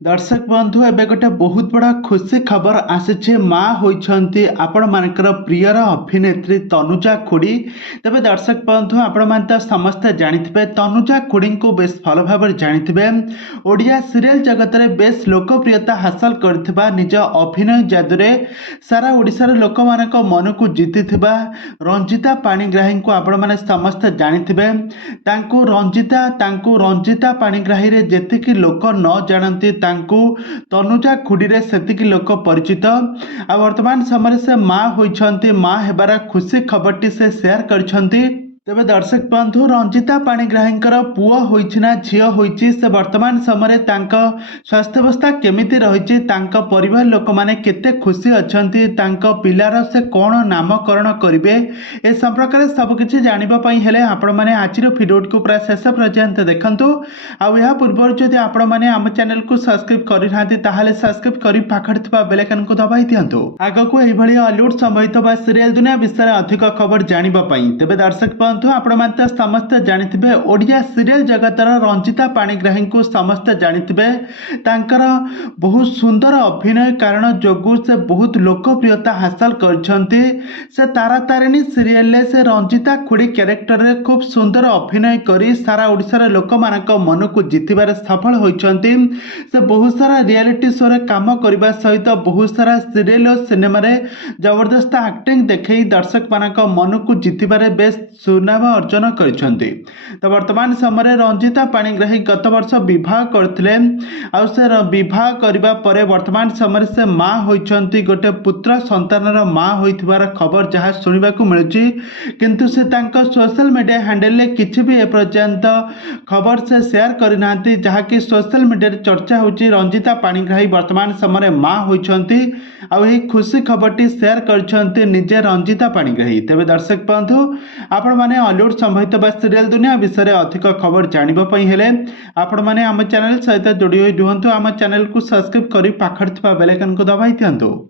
दर्शक बंधु एबे गोटे बहुत बड़ा खुशी खबर आसी माँ होती आपण मानकर प्रियर अभिनेत्री तनुजा खुड़ी। तेबे दर्शक बंधु आपण मान समस्ते जानिथिबे तनुजा खुड़ी को बेस भल भाव जानिथिबे। ओडिया सीरियल जगत में बेस लोकप्रियता हासिल करथिबा निज अभिनय जादुरे सारा ओडिशार लोक मानक मन को जीतिथिबा रंजिता पाणिग्राही को आपण माने समस्ते जानिथिबे। तांको रंजिता पाणिग्राही रे जेतिकी लोक न जानती तनुजा खुड़ी से लोक परिचित। आ वर्तमान समय से माँ होती माँ हेबार खुशी खबरटी से शेयर करछंती। तेबे दर्शक बंधु रंजिता पाणिग्राही पुओ होइछि ना झियो होइछि से वर्तमान समय तांका स्वास्थ्यावस्था केमिति रहिछि तांका परिवार लोक माने केते खुशी अछंती तांका पिलार से कोन नामकरण करिवे ए संपर्क में सब किछि जानिबा पई हेले आपण माने आजिर भिडियो को पूरा शेष पर्यंत देखंतु। आ या पूर्व जदि आपण माने हम चैनल को सब्सक्राइब करि नांती ताहाले सब्सक्राइब करि पाखड़ थिबा बेल आइकन को दबाई दियंतु आगको एही भली हॉलीवुड संबंधित बा सीरियल दुनिया विषय अधिक खबर जानिबा पई। तेबे दर्शक आपण माने समस्त जानिथिबे ओडिया सीरियल जगतर रंजिता पाणिग्राही को समस्त जानिथिबे तांकर बहुत सुंदर अभिनय कारण जोगु से बहुत लोकप्रियता हासिल करछंती। से तारा तारिणी सीरियल ले से रंजिता खुड़ी कैरेक्टर रे खूब सुंदर अभिनय करी सारा ओडिशार लोक मानक मन को जीतिबारे सफल होइछंती। से बहुत सारा रियलिटी शो रे काम करबा सहित बहुत सारा सीरियल और सिनेमा रे जबरदस्त एक्टिंग देखै दर्शक मानक मन को जीतिबारे बेस सुनाम अर्जन करछंती। तो वर्तमान समय रंजिता पाणिग्राही गत वर्ष विवाह करथिले आ से विवाह करबा परे वर्तमान समय से माँ होइछंती गोटे पुत्र संतानर माँ होइथिबार खबर जहाँ सुनिबा को मिलुची। किंतु से तांका सोशल मीडिया हैंडल ले किछि भी ए पर्यंत खबर से शेयर करिनांती जहाँ कि सोशल मीडिया रे चर्चा होची रंजिता पाणिग्राही वर्तमान समय माँ होइछंती आ एही खुशी खबरटी शेयर करछंती निजे रंजिता पाणिग्राही। तेबे दर्शक बंधु आपण माने हॉलीवुड संबंधित बा सीरियल दुनिया विषय अधिक खबर जानिबा पई हेले आपण माने हम चैनल सहित जोड़ी होई रुहंतु। हम चैनल को सब्सक्राइब करी पाखड़ थिबा बेल आइकन को दबाई दियंतु।